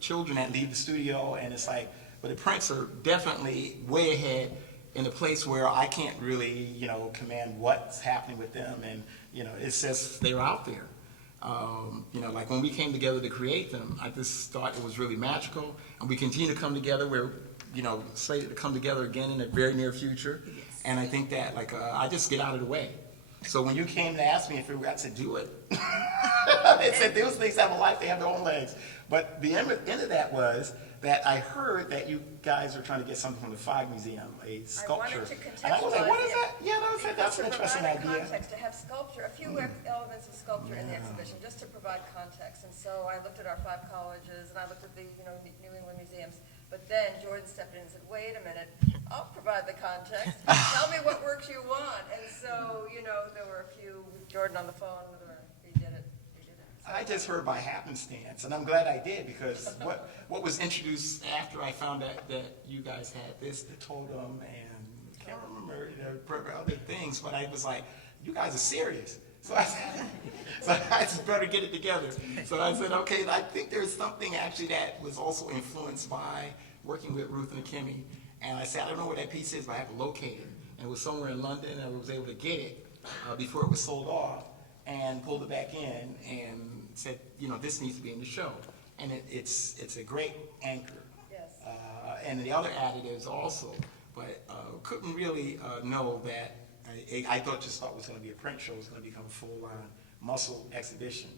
children that leave the studio, and it's like, but the prints are definitely way ahead in a place where I can't really, command what's happening with them, and, it's just, they're out there. Like when we came together to create them, I just thought it was really magical, and we continue to come together. We're, slated to come together again in the very near future, and I think that, I just get out of the way. So when you came to ask me if we got to do it, it said those things have a life, they have their own legs. But the end of that was that I heard that you guys are trying to get something from the Fog Museum, a sculpture. I wanted to contextualize. And I was like, what is that? Yeah, that's an interesting idea. Context, to have sculpture, a few elements of sculpture in the exhibition, just to provide context. And so I looked at our 5 colleges, and I looked at the New England museums. But then Jordan stepped in and said, wait a minute, I'll provide the context. Tell me what works you want. And so, there were a few, Jordan on the phone, he did it. So, I just heard by happenstance, and I'm glad I did, because what was introduced after I found out that you guys had this, the totem, and I can't remember other things, but I was like, you guys are serious. So I just better get it together. So I said, okay, I think there's something actually that was also influenced by working with Ruth and Kimmy. And I said, I don't know where that piece is, but I have to locate it. And it was somewhere in London, and I was able to get it before it was sold off, and pulled it back in and said, this needs to be in the show. And it's a great anchor. yes. And the other additives also, but couldn't really know that. I just thought it was going to be a print show. It was going to become a full-on muscle exhibition.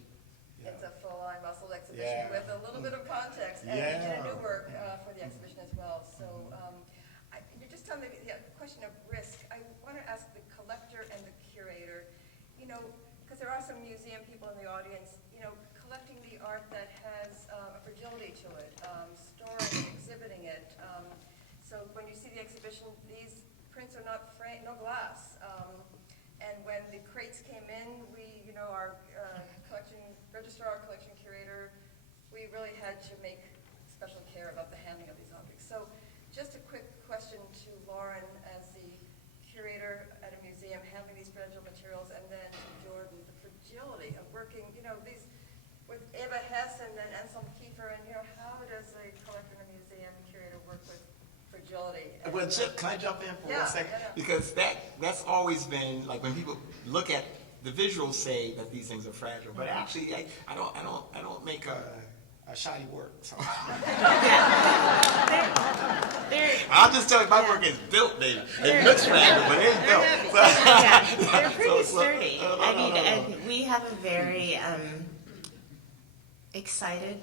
It's a full-on muscle exhibition with a little bit of context. And we did a new work for the exhibition as well. So you just tell me the question of risk. I want to ask the collector and the curator, because there are some museum people in the audience, collecting the art that has a fragility to it, storing it, exhibiting it. So when you see the exhibition, these prints are not framed, no glass. And when the crates came in, our collection registrar, collection curator, we really had to make special care about the handling of these objects. So just a quick question to Lauren as the curator at a museum handling these fragile materials, and then to Jordan, the fragility of working, these with Eva Hess and then Anselm Kiefer, and how does a collector in a museum curator work with fragility? Well, can I jump in for 1 second? Yeah. Because that's always been, like, when people look at the visuals, say that these things are fragile, but actually I don't make a shoddy work. So I'll just tell you, my work is built, baby. It looks fragile, but it's built. They're pretty sturdy. And we have a very excited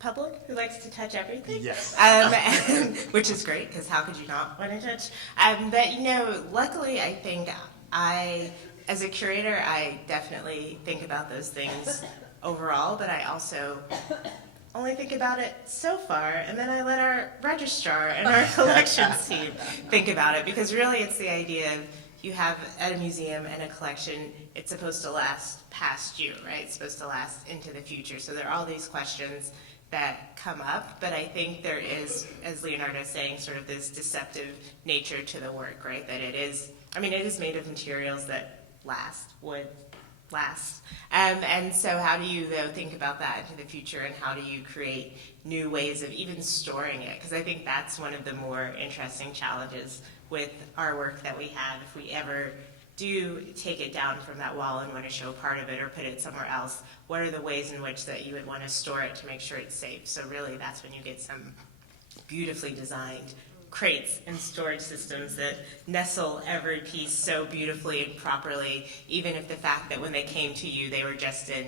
public who likes to touch everything. Yes. Which is great, because how could you not want to touch? But luckily, I think as a curator, I definitely think about those things overall, but I also only think about it so far, and then I let our registrar and our collections team think about it, because really it's the idea of you have at a museum and a collection, it's supposed to last past you, right? It's supposed to last into the future. So there are all these questions that come up, but I think there is, as Leonardo is saying, sort of this deceptive nature to the work, right? That it is, I mean, it is made of materials that last, wood lasts. And so how do you, though, think about that into the future, and how do you create new ways of even storing it? Because I think that's one of the more interesting challenges with our work that we have. If we ever do take it down from that wall and want to show part of it or put it somewhere else, what are the ways in which that you would want to store it to make sure it's safe? So really that's when you get some beautifully designed crates and storage systems that nestle every piece so beautifully and properly, even if the fact that when they came to you, they were just in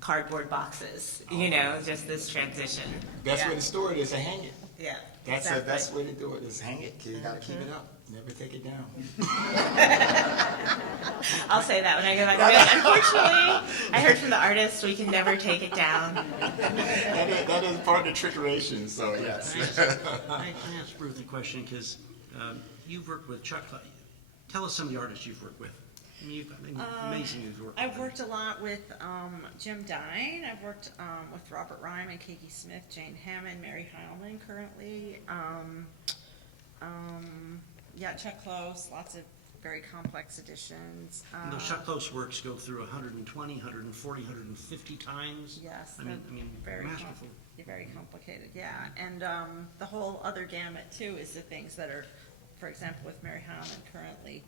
cardboard boxes, you know, just this transition. Best way to store it is to hang it. Yeah. That's exactly. the best way to do it, is hang it. You gotta keep it up. Never take it down. I'll say that when I go back to it. Unfortunately, I heard from the artist we can never take it down. That is part of the trickeration, so yes. I asked Ruth a question, because you've worked with Chuck. Tell us some of the artists you've worked with. I mean, amazing you've worked with. I've worked a lot with Jim Dine. I've worked with Robert Ryman, Kiki Smith, Jane Hammond, Mary Heilman currently. Chuck Close, lots of very complex editions. And those Chuck Close works go through 120, 140, 150 times. Yes, I mean, very masterful. very complicated, yeah. And the whole other gamut too is the things that are, for example, with Mary Heilman currently,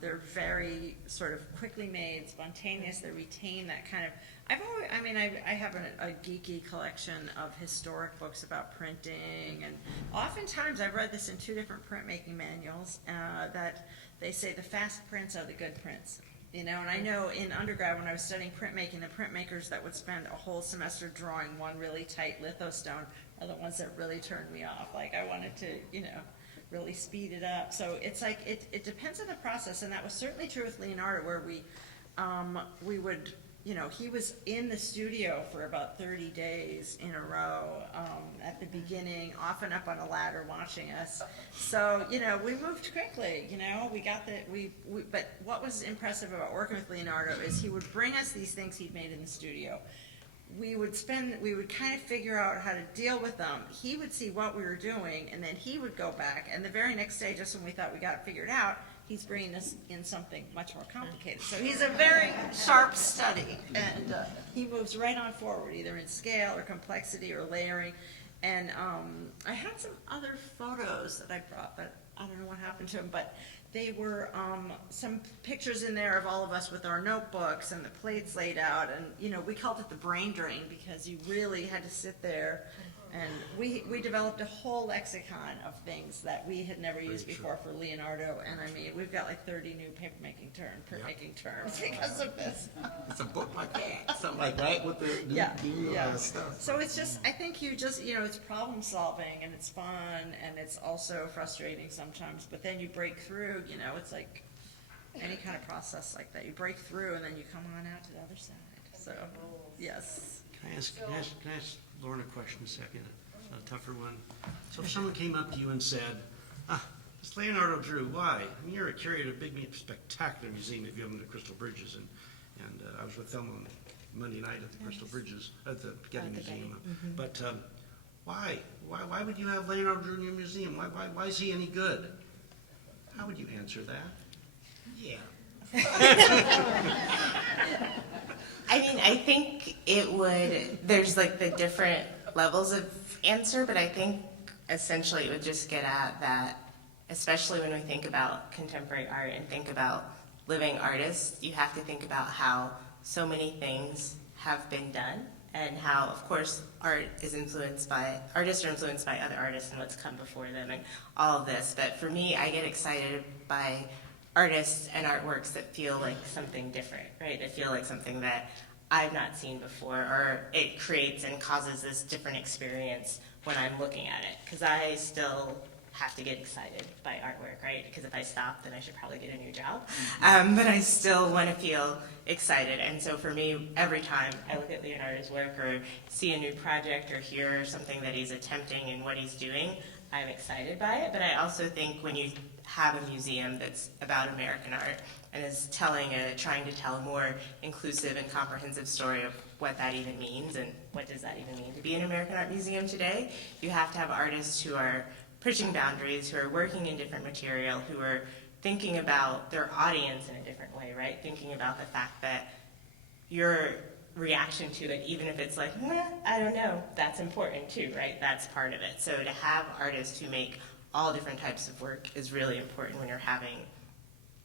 they're very sort of quickly made, spontaneous. They retain that kind of. I have a geeky collection of historic books about printing, and oftentimes I've read this in 2 different printmaking manuals that they say the fast prints are the good prints. You know, and I know in undergrad when I was studying printmaking, the printmakers that would spend a whole semester drawing one really tight lithostone are the ones that really turned me off. Like I wanted to, really speed it up. So it's like it depends on the process, and that was certainly true with Leonardo, where we would, he was in the studio for about 30 days in a row at the beginning, often up on a ladder watching us. So we moved quickly. We got but what was impressive about working with Leonardo is he would bring us these things he'd made in the studio. We would kind of figure out how to deal with them. He would see what we were doing, and then he would go back, and the very next day, just when we thought we got it figured out, he's bringing us in something much more complicated. So he's a very sharp study, and he moves right on forward, either in scale or complexity or layering. And I had some other photos that I brought, but I don't know what happened to them, but they were some pictures in there of all of us with our notebooks and the plates laid out, and we called it the brain drain because you really had to sit there, and we developed a whole lexicon of things that we had never used before for Leonardo, and I mean we've got like 30 new printmaking terms because of this. It's a book like that, something like that with the new stuff. So it's just, I think it's problem solving, and it's fun, and it's also frustrating sometimes, but then you break through, it's like any kind of process like that. You break through, and then you come on out to the other side. So, yes. Can I ask Lauren a question a second? A tougher one. So if someone came up to you and said, it's Leonardo drew, why? I mean, you're a curator of a big, spectacular museum if you have them at Crystal Bridges, and I was with them on Monday night at the Crystal Bridges, at the Getty Museum. Mm-hmm. But why? Why would you have Leonardo drew in your museum? Why is he any good? How would you answer that? Yeah. I mean, I think there's like the different levels of answer, but I think essentially it would just get at that, especially when we think about contemporary art and think about living artists, you have to think about how so many things have been done, and how, of course, artists are influenced by other artists and what's come before them and all of this. But for me, I get excited by artists and artworks that feel like something different, right? That feel like something that I've not seen before, or it creates and causes this different experience when I'm looking at it. Because I still have to get excited by artwork, right? Because if I stop, then I should probably get a new job. But I still want to feel excited. And so for me, every time I look at Leonardo's work or see a new project or hear something that he's attempting and what he's doing, I'm excited by it. But I also think when you have a museum that's about American art and is trying to tell a more inclusive and comprehensive story of what that even means and what does that even mean to be an American art museum today, you have to have artists who are pushing boundaries, who are working in different material, who are thinking about their audience in a different way, right? Thinking about the fact that your reaction to it, even if it's like, I don't know, that's important too, right? That's part of it. So to have artists who make all different types of work is really important when you're having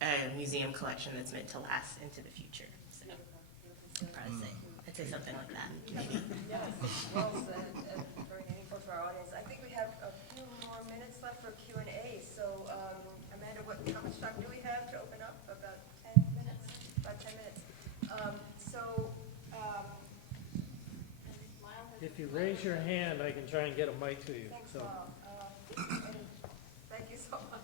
a museum collection that's meant to last into the future. So I'd say something like that, maybe. Yes, well said, and very meaningful to our audience. I think we have a few more minutes left for Q&A, so Amanda, how much time do we have to open up? About 10 minutes? About 10 minutes. If you raise your hand, I can try and get a mic to you. Thanks, So, Bob. And thank you so much.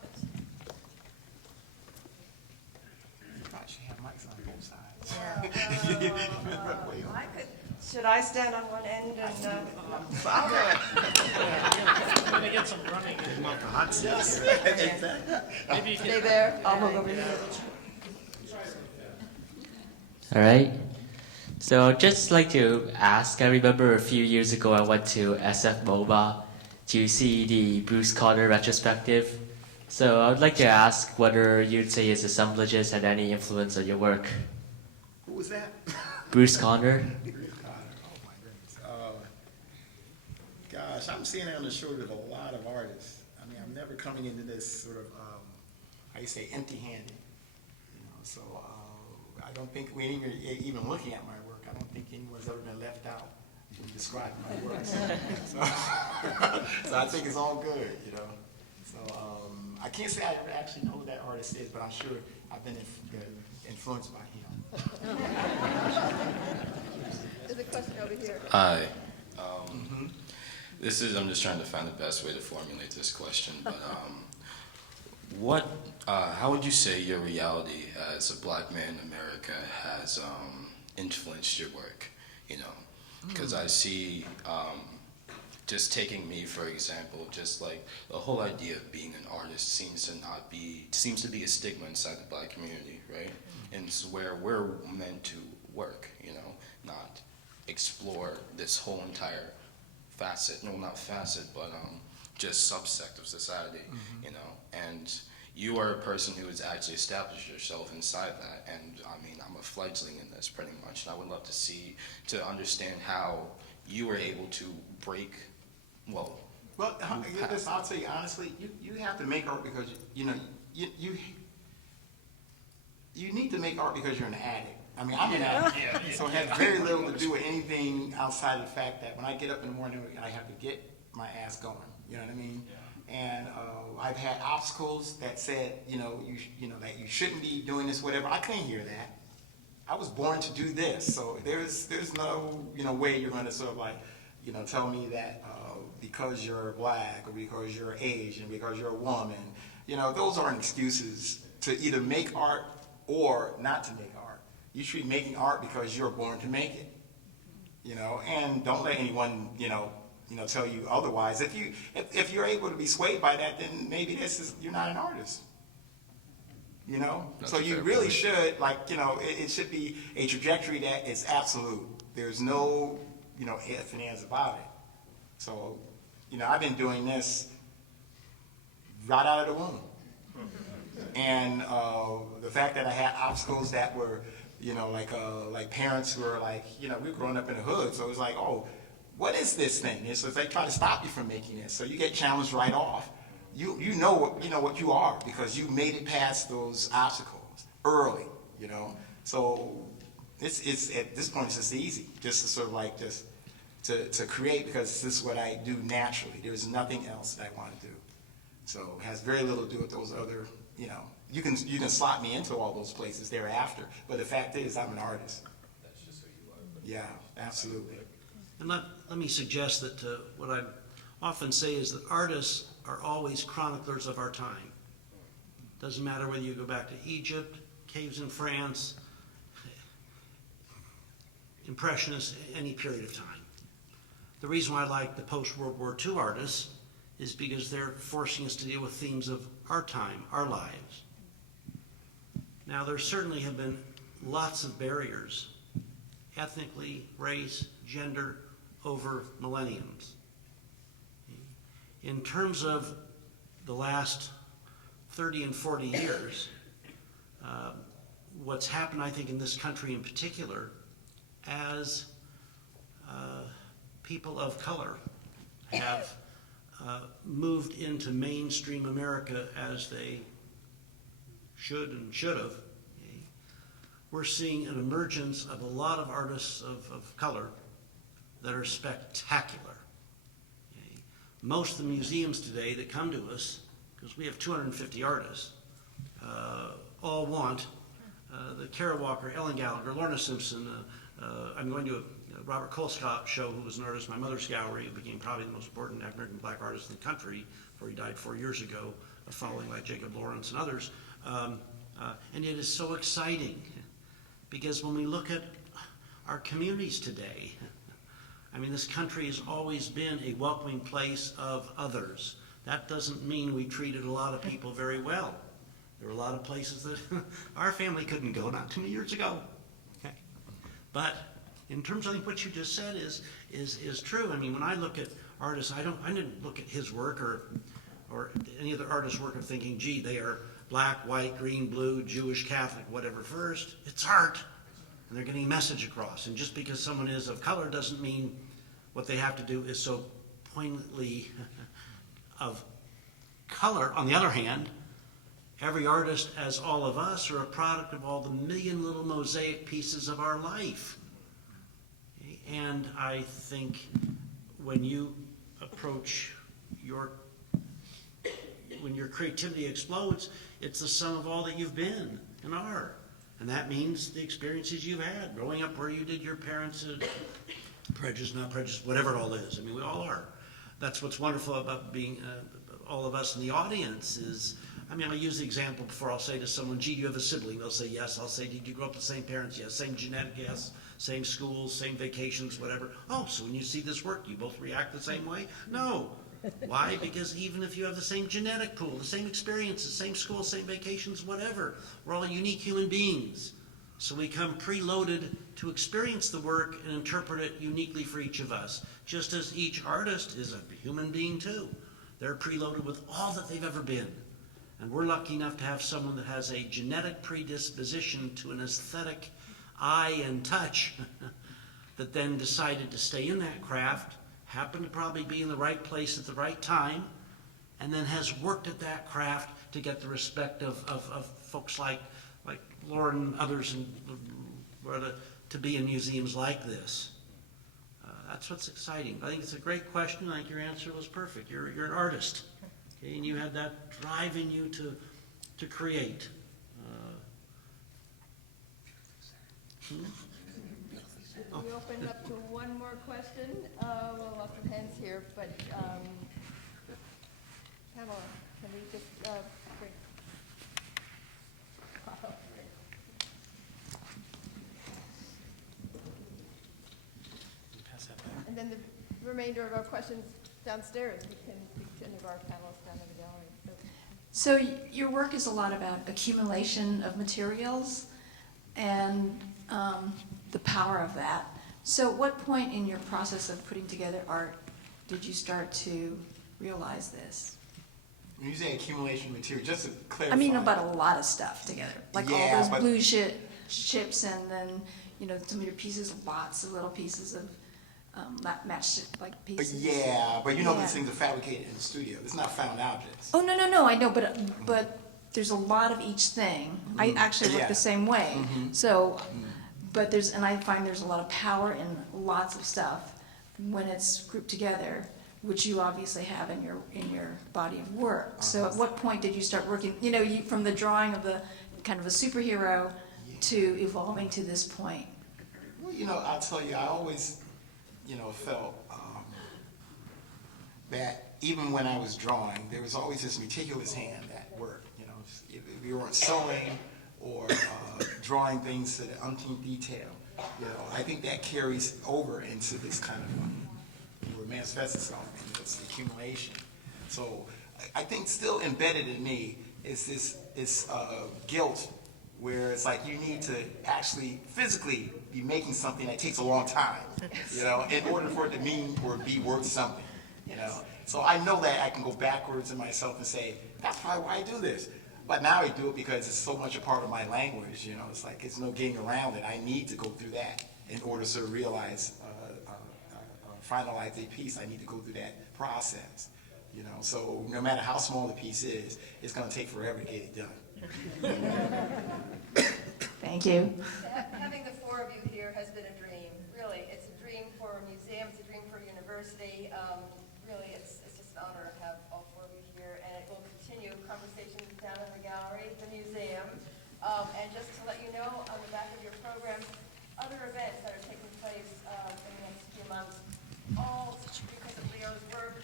Probably should have mics on both sides. Should I stand on one end and, I'll do it. I'm going to get some running. Hot seats. Maybe you Stay can. there, I'll move over here. All right. So I'd just like to ask, I remember a few years ago I went to SF MoMA to see the Bruce Conner retrospective. So I would like to ask whether you'd say his assemblages had any influence on your work. Who was that? Bruce Conner? Oh my goodness. Gosh, I'm seeing it on the shoulders of a lot of artists. I mean, I'm never coming into this sort of, how you say, empty-handed. So I don't think when you're even looking at my work, I don't think anyone's ever been left out when describing my work. So I think it's all good, So I can't say I ever actually know who that artist is, but I'm sure I've been influenced by him. There's a question over here. Hi. I'm just trying to find the best way to formulate this question, but how would you say your reality as a black man in America has influenced your work? Because I see, just taking me for example, just like the whole idea of being an artist seems to be a stigma inside the black community, right? And it's where we're meant to work, not explore this whole entire facet, not facet, but just subsect of society, and you are a person who has actually established yourself inside that, and I mean, I'm a fledgling in this pretty much, and I would love to understand how you were able to break, Well, I'll tell you honestly, you have to make art because, you need to make art because you're an addict. I mean, I'm an addict, so it has very little to do with anything outside of the fact that when I get up in the morning, I have to get my ass going, you know what I mean? And I've had obstacles that said, that you shouldn't be doing this, whatever. I couldn't hear that. I was born to do this, so there's no, way you're going to sort of like, tell me that because you're black or because you're Asian, because you're a woman, those aren't excuses to either make art or not to make art. You should be making art because you're born to make it, and don't let anyone, tell you otherwise. If you're able to be swayed by that, then maybe you're not an artist. So you really should, it should be a trajectory that is absolute. There's no, ifs and ands about it. So, I've been doing this right out of the womb. And the fact that I had obstacles that were, like parents who were like, we were growing up in the hood, so it was like, oh, what is this thing? And so they try to stop you from making it. So you get challenged right off. You know what you are because you made it past those obstacles early, So it's at this point it's just easy, just to sort of like just to create because this is what I do naturally. There's nothing else that I want to do. So it has very little to do with those other, you can slot me into all those places thereafter. But the fact is I'm an artist. That's just who you are. Yeah, absolutely. And let me suggest that what I often say is that artists are always chroniclers of our time. Doesn't matter whether you go back to Egypt, caves in France, Impressionists, any period of time. The reason why I like the post-World War II artists is because they're forcing us to deal with themes of our time, our lives. Now, there certainly have been lots of barriers, ethnically, race, gender, over millenniums. In terms of the last 30 and 40 years, what's happened, I think, in this country in particular, as people of color have moved into mainstream America as they should have, we're seeing an emergence of a lot of artists of color that are spectacular. Most of the museums today that come to us, because we have 250 artists, all want the Kara Walker, Ellen Gallagher, Lorna Simpson. I'm going to a Robert Colescott show, who was an artist in my mother's gallery, who became probably the most important African American black artist in the country before he died 4 years ago, following like Jacob Lawrence and others. And it is so exciting, because when we look at our communities today, I mean, this country has always been a welcoming place of others. That doesn't mean we treated a lot of people very well. There were a lot of places that our family couldn't go not too many years ago. Okay. But in terms of, I think what you just said is true. I mean, when I look at artists, I didn't look at his work or any other artist's work of thinking, gee, they are black, white, green, blue, Jewish, Catholic, whatever first. It's art, and they're getting a message across. And just because someone is of color doesn't mean what they have to do is so poignantly of color. On the other hand, every artist, as all of us, are a product of all the million little mosaic pieces of our life. And I think when you approach when your creativity explodes, it's the sum of all that you've been and are. And that means the experiences you've had, growing up where you did, your parents, prejudice, not prejudice, whatever it all is. I mean, we all are. That's what's wonderful about being all of us in the audience is, I mean, I'll use the example before I'll say to someone, gee, do you have a sibling? They'll say yes. I'll say, did you grow up with the same parents? Yes. Same genetic? Yes. Same schools, same vacations, whatever. Oh, so when you see this work, you both react the same way? No. Why? Because even if you have the same genetic pool, the same experiences, same school, same vacations, whatever, we're all unique human beings. So we come preloaded to experience the work and interpret it uniquely for each of us, just as each artist is a human being too. They're preloaded with all that they've ever been. And we're lucky enough to have someone that has a genetic predisposition to an aesthetic eye and touch that then decided to stay in that craft, happened to probably be in the right place at the right time, and then has worked at that craft to get the respect of folks like Lauren and others to be in museums like this. That's what's exciting. I think it's a great question. I think your answer was perfect. You're an artist, okay, and you had that drive in you to create. We open up to one more question. Well, lots of hands here, but Pamela, can we just bring? And then the remainder of our questions downstairs, we can speak to any of our panelists down in the gallery. So your work is a lot about accumulation of materials and the power of that. So at what point in your process of putting together art did you start to realize this? When you say accumulation material, just to clarify. I mean about a lot of stuff together, like Yeah, all those but- blue chips and then, you know, some of your pieces, lots of little pieces of matchstick like pieces. Yeah, but you know Yeah. these things are fabricated in the studio. It's not found objects. Oh, no, I know, but there's a lot of each thing. I actually look Yeah. the same way. So, but and I find there's a lot of power in lots of stuff when it's grouped together, which you obviously have in your body of work. So at what point did you start working, you know, from the drawing of the kind of a superhero to evolving to this point? Well, you know, I'll tell you, I always, you know, felt that even when I was drawing, there was always this meticulous hand at work. You know, if you weren't sewing or drawing things to the umpteenth detail. You know, I think that carries over into this kind of, where it manifests itself in this accumulation. So I think still embedded in me is this guilt where it's like you need to actually physically be making something that takes a long time, you know, in order for it to mean or be worth something, you know. So I know that I can go backwards in myself and say, that's probably why I do this. But now I do it because it's so much a part of my language, you know. It's like, it's no getting around it. I need to go through that in order to realize, finalize a piece. I need to go through that process, you know. So no matter how small the piece is, it's going to take forever to get it done. Thank you. Having the four of you here has been a dream, really. It's a dream for a museum, it's a dream for a university. Really, it's just an honor to have all four of you here, and it will continue conversations down in the gallery, the museum. And just to let you know, on the back of your program, other events that are taking place in the next few months, all because of Leo's work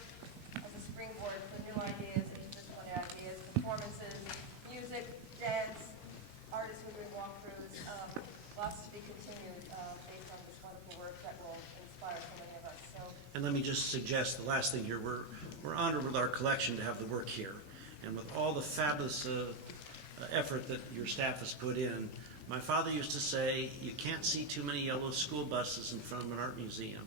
as a springboard for new ideas, interdisciplinary ideas, performances, music, dance, artists who are doing walkthroughs, lots to be continued based on this wonderful work that will inspire so many of us. So, And let me just suggest the last thing here, we're honored with our collection to have the work here. And with all the fabulous effort that your staff has put in, my father used to say, you can't see too many yellow school buses in front of an art museum.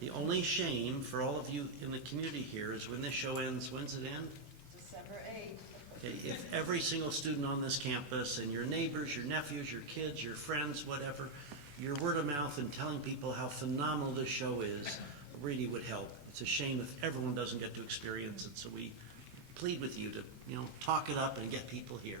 The only shame for all of you in the community here is when this show ends, when's it end? December 8th. Okay, if every single student on this campus and your neighbors, your nephews, your kids, your friends, whatever, your word of mouth and telling people how phenomenal this show is really would help. It's a shame if everyone doesn't get to experience it, so we plead with you to, talk it up and get people here.